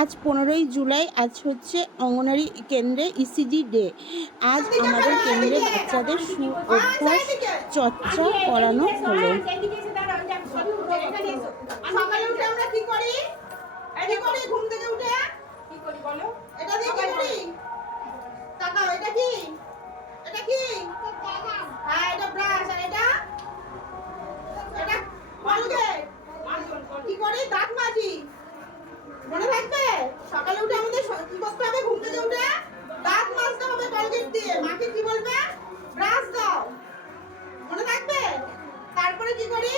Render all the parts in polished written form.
আজ 15ই জুলাই, আজ হচ্ছে অঙ্গনারী কেন্দ্রে ইসিজি ডে। আজ আমাদের কেন্দ্রে বাচ্চাদের অভ্যাস চর্চা করানো হলো। সকালে উঠে আমরা কি করি? ঘুম থেকে উঠে কি করি বলো? এটা দিয়ে কি করি? তাকাও, এটা কি? এটা কি? হ্যাঁ, এটা ব্রাশ। আর এটা কলগেট। কি করি? দাঁত মাজি। মনে থাকবে? সকালে উঠে আমাদের কি করতে হবে? ঘুম থেকে উঠে দাঁত মাজতে হবে কলগেট দিয়ে। মাকে কি বলবে? ব্রাশ দাও। মনে থাকবে? তারপরে কি করি?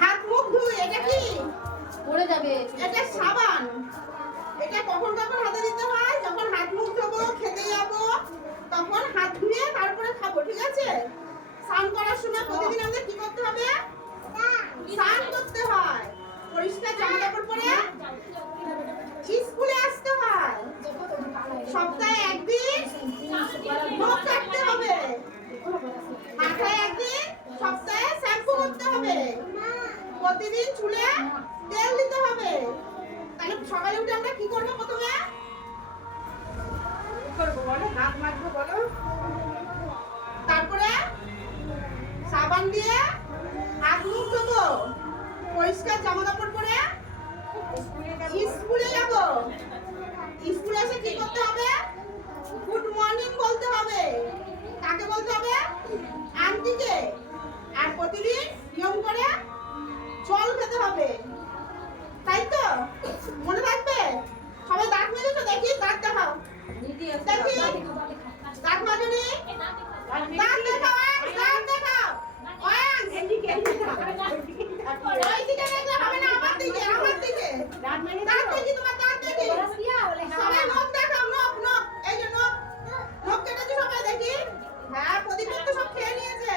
হাত মুখ ধুই। এটা কি? পড়ে যাবে। এটা সাবান। এটা কখন কখন হাতে দিতে হয়? যখন হাত মুখ ধোবো, খেতে যাবো, তখন হাত ধুয়ে তারপরে খাবো, ঠিক আছে? স্নান করার সময় প্রতিদিন আমাদের কি করতে হবে? স্নান করতে হয়। পরিষ্কার জামা কাপড় পরে স্কুলে আসতে হয়। সপ্তাহে একদিন নখ কাটতে হবে। মাথায় একদিন, সপ্তাহে শ্যাম্পু করতে হবে। প্রতিদিন চুলে তেল দিতে হবে। তাহলে সকালে উঠে আমরা কি করবো? প্রথমে করবো বলো, হাত মাজবো বলো, তারপরে সাবান দিয়ে হাত মুখ ধোবো, পরিষ্কার জামা কাপড় পরে স্কুলে যাব। স্কুলে এসে কি করতে হবে? গুড মর্নিং বলতে হবে। কাকে বলতে হবে? আন্টিকে। আর প্রতিদিন নিয়ম করে জল খেতে হবে, তাই তো? মনে থাকবে? সবাই দাঁত মেজেছো? দেখি দাঁত দেখাও। দেখি দাঁত মাজনি? দাঁত দেখাও, দাঁত দেখাও। ওইদিকে দেখলে হবে না, আমার দিকে, আমার দিকে। দাঁত দেখি, তোমার দাঁত দেখি। সবাই নখ দেখাও, নখ, নখ। এই যে নখ, নখ কেটেছে সবাই দেখি। হ্যাঁ, প্রদীপ তো সব খেয়ে নিয়েছে।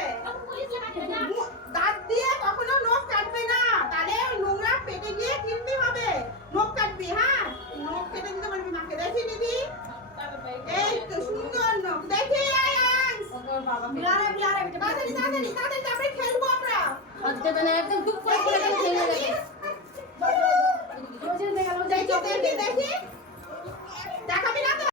দাঁত দিয়ে কখনো নখ কাটবে না, তাহলে নোংরা পেটে গিয়ে কিডনি হবে। নখ কাটবি, হ্যাঁ? নখ কেটে দিতে পারবি মাকে। দেখি দিদি, এই তো সুন্দর নখ। দেখি তাড়াতাড়ি তাড়াতাড়ি তাড়াতাড়ি তারপরে